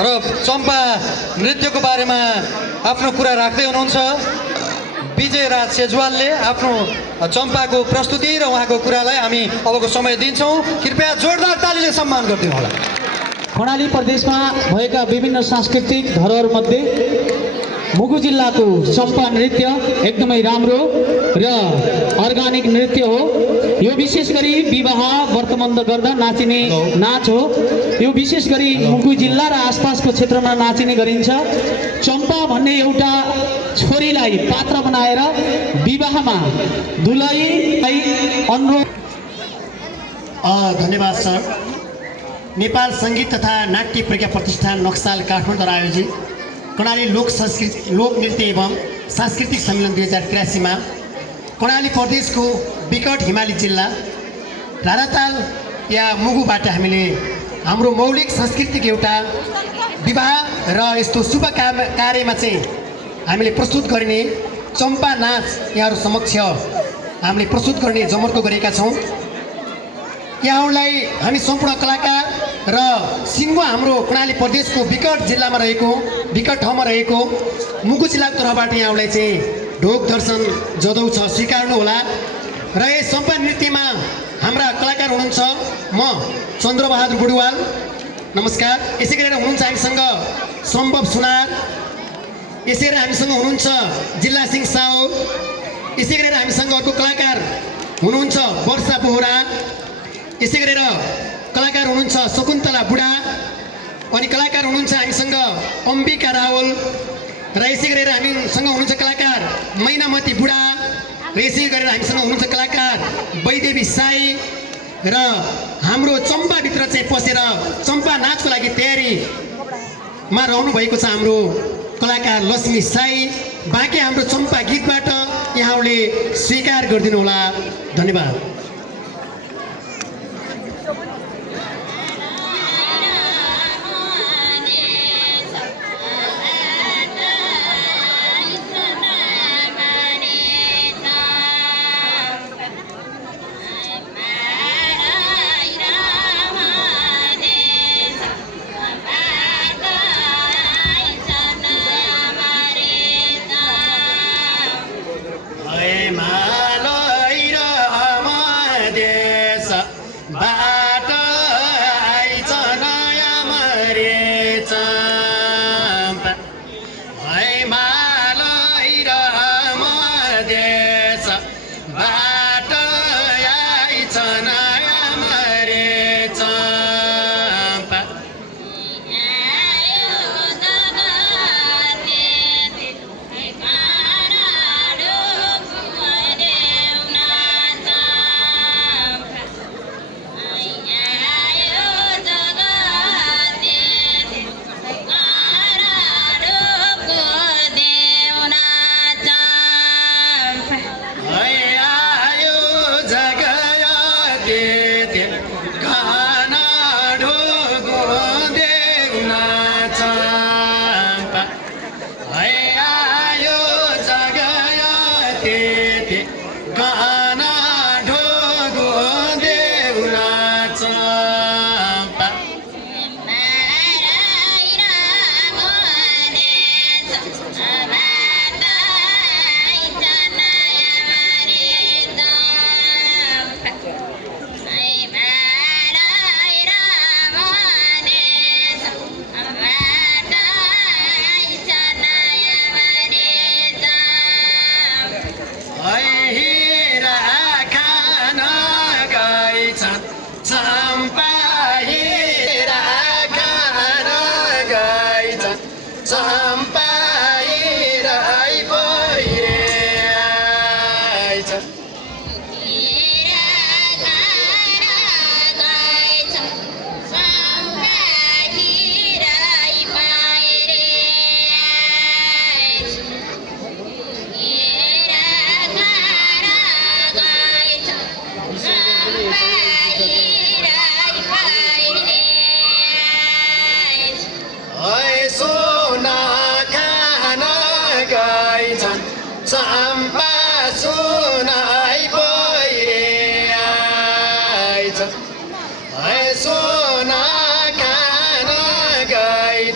र चम्पा नृत्यको बारेमा आफ्नो कुरा राख्दै हुनुहुन्छ विजय राज सेजवालले आफ्नो चम्पाको प्रस्तुति र उहाँको कुरालाई हामी अबको समय दिन्छौँ। कृपया जोरदार तालीले सम्मान गरिदिनु होला। कर्णाली प्रदेशमा भएका विभिन्न सांस्कृतिक धरोहरमध्ये मुगु जिल्लाको चम्पा नृत्य एकदमै राम्रो र अर्गानिक नृत्य हो। यो विशेष गरी विवाह व्रतबन्ध गर्दा नाचिने नाच हो। यो विशेष गरी मुगु जिल्ला र आसपासको क्षेत्रमा नाचिने गरिन्छ। चम्पा भन्ने एउटा छोरीलाई पात्र बनाएर विवाहमा दुलहीलाई अनुरोध। धन्यवाद सर। नेपाल सङ्गीत तथा नाट्य प्रज्ञा प्रतिष्ठान नक्साल काठमाडौँद्वारा आयोजित कर्णाली लोक नृत्य एवं सांस्कृतिक सम्मेलन 2083 में कर्णाली प्रदेश को विकट हिमाली जिल्ला राधाताल या मुगुबाट हामीले हाम्रो मौलिक सांस्कृतिक एउटा विवाह र यस्तो शुभ कार्यमा चाहिँ हामीले प्रस्तुत गरिने चम्पा नाच यहाँहरु समक्ष हामीले प्रस्तुत गर्ने जमर्को गरेका छौं। यहाँहरूलाई हामी सम्पूर्ण कलाकार र सिङ्गो हाम्रो कर्णाली प्रदेशको विकट जिल्लामा रहेको विकट ठाउँमा रहेको मुगु जिल्लाको तर्फबाट यहाँहरूलाई चाहिँ ढोक दर्शन जदौ छ स्वीकार्नु होला। र यस चम्पा नृत्यमा हाम्रा कलाकार हुनुहुन्छ म चन्द्रबहादुर बुढुवाल, नमस्कार। यसै गरेर हुनुहुन्छ हामीसँग सम्भव सुनार, यसै गरेर हामीसँग हुनुहुन्छ जिल्ला सिंह साउ, यसै गरेर हामीसँग अर्को कलाकार हुनुहुन्छ वर्षा बोहरा, यसै गरेर कलाकार हुनुहुन्छ शकुन्तला बुढा, अनि कलाकार हुनुहुन्छ हामीसँग अम्बिका रावल, र यसै गरेर हामीसँग हुनुहुन्छ कलाकार मैनामती बुढा, र यसै गरेर हामीसँग हुनुहुन्छ कलाकार वैदेवी साई, र हाम्रो चम्पाभित्र चाहिँ पसेर चम्पा नाचको लागि तयारीमा रहनु भएको छ हाम्रो कलाकार लक्ष्मी साई। बाँकी हाम्रो चम्पा गीतबाट यहाँहरूले स्वीकार गरिदिनु होला। धन्यवाद।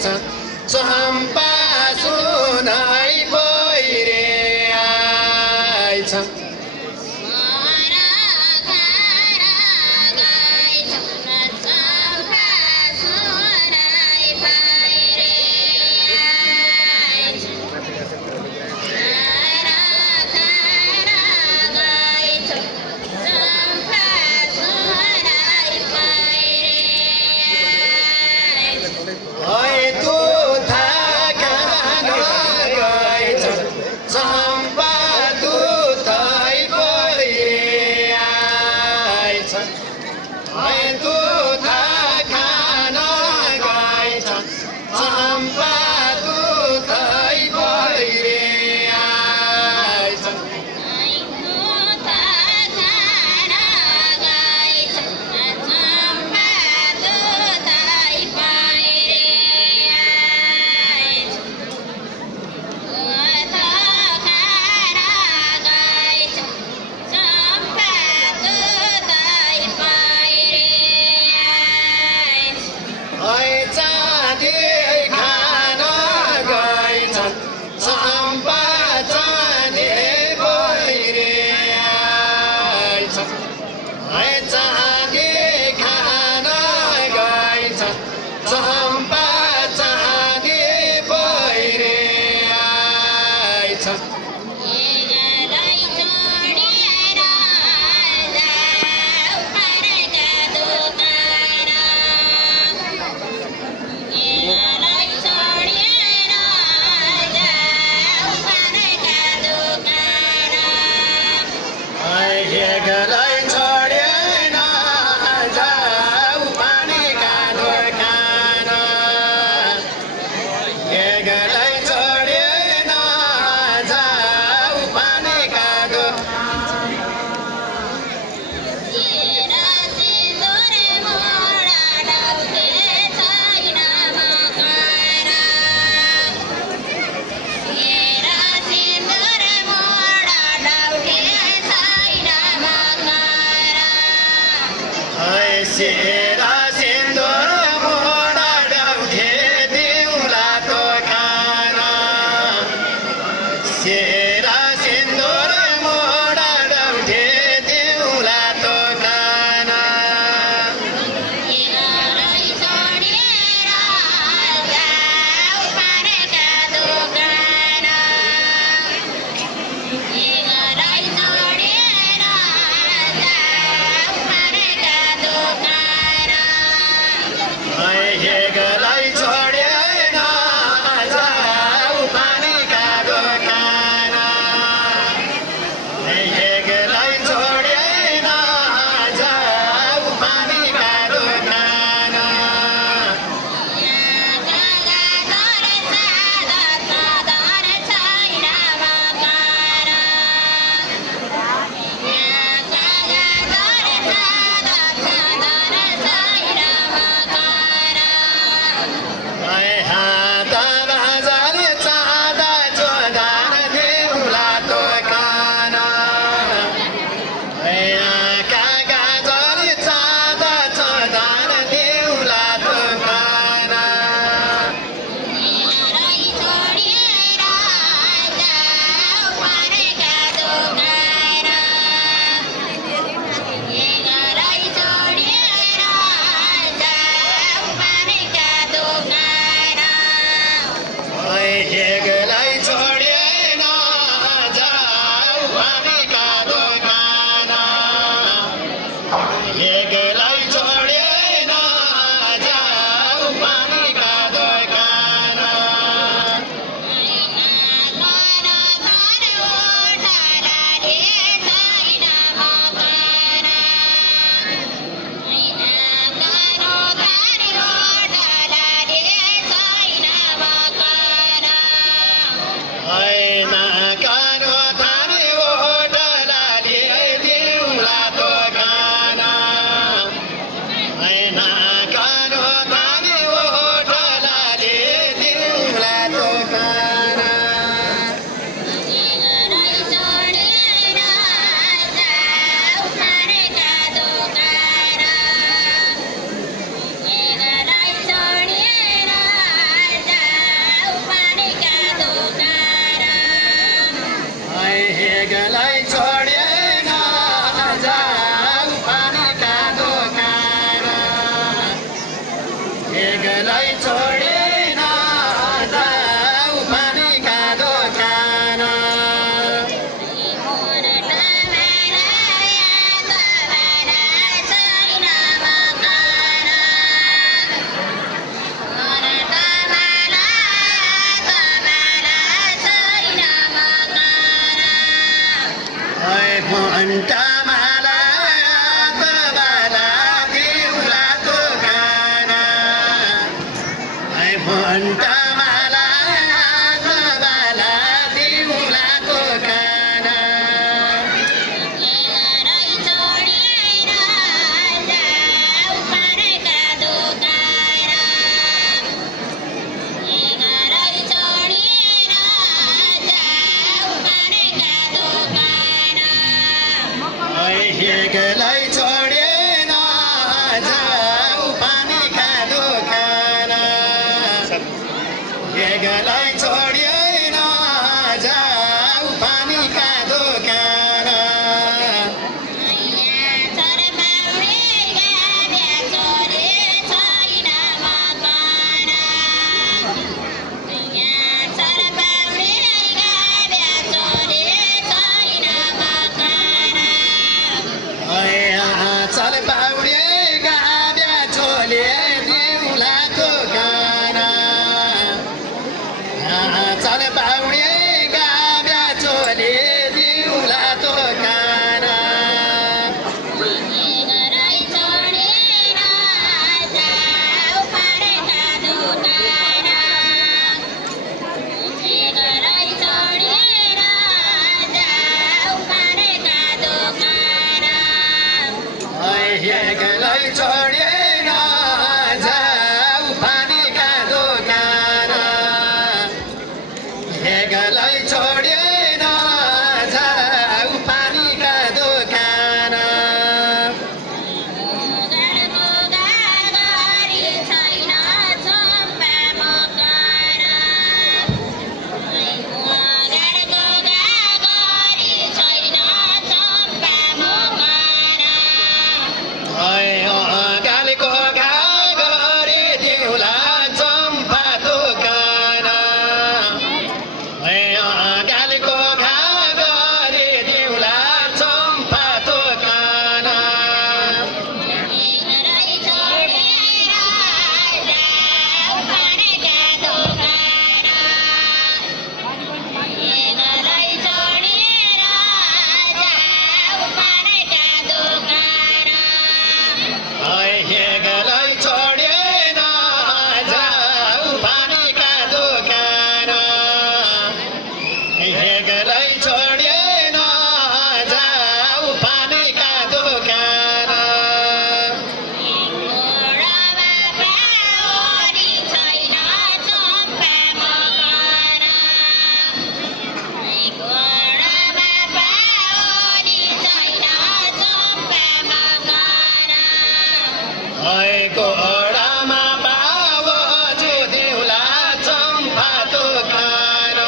आइछ चम्पा सुनाइ पहिरे आइछ Oi tu thakan gaiछ चम्पा tu thai पहिरे आइछ Oi tu thakan gaiछ चम्पा tu thai पहिरे आइछ Oi चाँदी खान गइछ चम्पा चाँदी पहिरे आइछ Oi चाँदी खान गइछ चम्पा चाँदी पहिरे आइछ हेगलाई छोडेन जाऊ पानीका दोकान हेगलाई छोडेन जाऊ पानीका दोकान सेरा सिन्दुर मोडा डाउथे देउला दोकान सेरा सिन्दुर मोडा डाउथे देउला दोकान हेगलाई छोडेन जाऊ पानीका दोकान हेगलाई छोडेन जाऊ पानीका दोकान हात बाजार चाँदा जोदार देउला दोकान आँखा गाजर चाँदा जोदार देउला दोकान हेगलाई छोडेर जाऊ पानीका दोकान हेगलाई छोडेर जाऊ पानीका दोकान हेगलाई छोडेर जाऊ पानीका दोकान चल बाउडे गाड्या छोले देउला दोकान चल बाउडे गाड्या छोले देउला दोकान हेगलाई छोडेर जाऊ पानीका दोकान हेगलाई छोडेर जाऊ पानीका दोकान गालीको घागरी दिउला चम्पा दोकान गालीको घागरी दिउला चम्पा दोकान हेगलाई छोडेर जाऊ पानीका दोकान हेगलाई छोडेर जाऊ पानीका दोकान घोडामा बाबुजू देउला चम्पा दोकान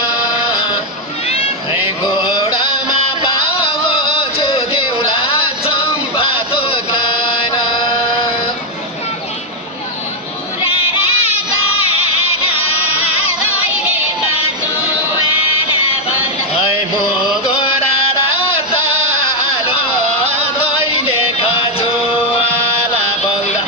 घोडामा बाबुजू देउला चम्पा दोकान भोगोरा तालो दैले खजुवाला बोल्दा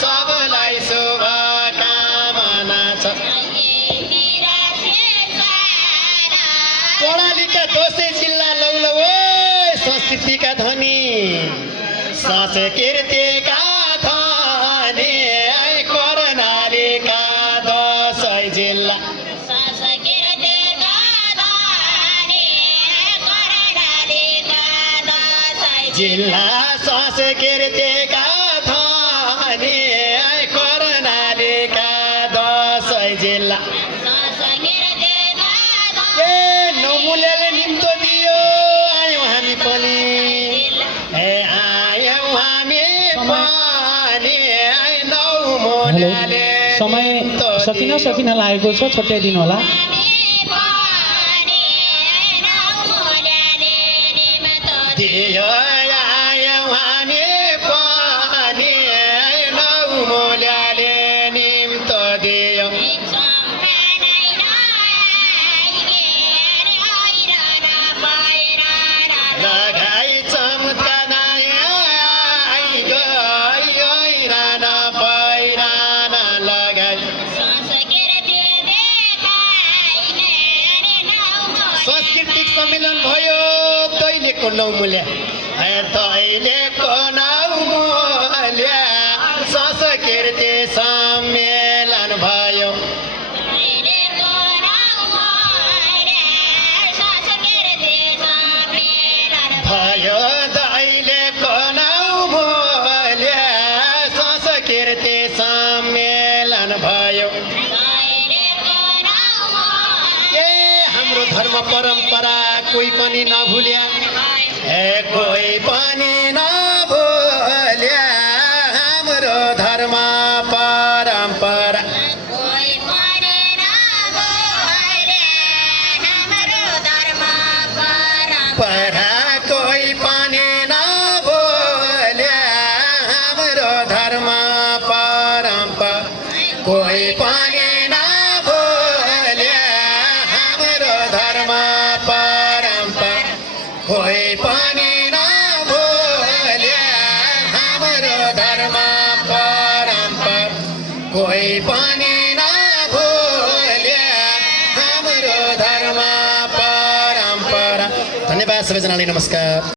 सबलाई शुभकामना छ कर्णालीका दोषे जिल्ला लौलौ संस्कृतिका धनी संस्कृतिका धनी कर्णालीका दसैँ जिल्ला जिल्ला संस्कृतिका धनी कर्णालीका दसैँ जिल्ला समय सकिन लागेको छ, छुट्याइदिनु होला। सांस्कृतिक सम्मेलन भयो दैलेखको 9 मूल्य दैलेखको 9 मूल्य सांस्कृतिक सम्मेलन भयो भयो दैलेखको 9 मूल्य सांस्कृतिक सम्मेलन भयो धर्म परम्परा कोही पनि नभुल्या कोही पनि नभुल्या हाम्रो धर्म परम्परा कोही पनि नभुल्या हाम्रो धर्म परम्परा कोही पनि नभुल्या हाम्रो धर्म परम्परा कोही पनि कोही पनि नभुल्या हाम्रो धर्म परम्परा कोही पनि नभुल्या हाम्रो धर्म परम्परा। धन्यवाद सबैजनालाई, नमस्कार।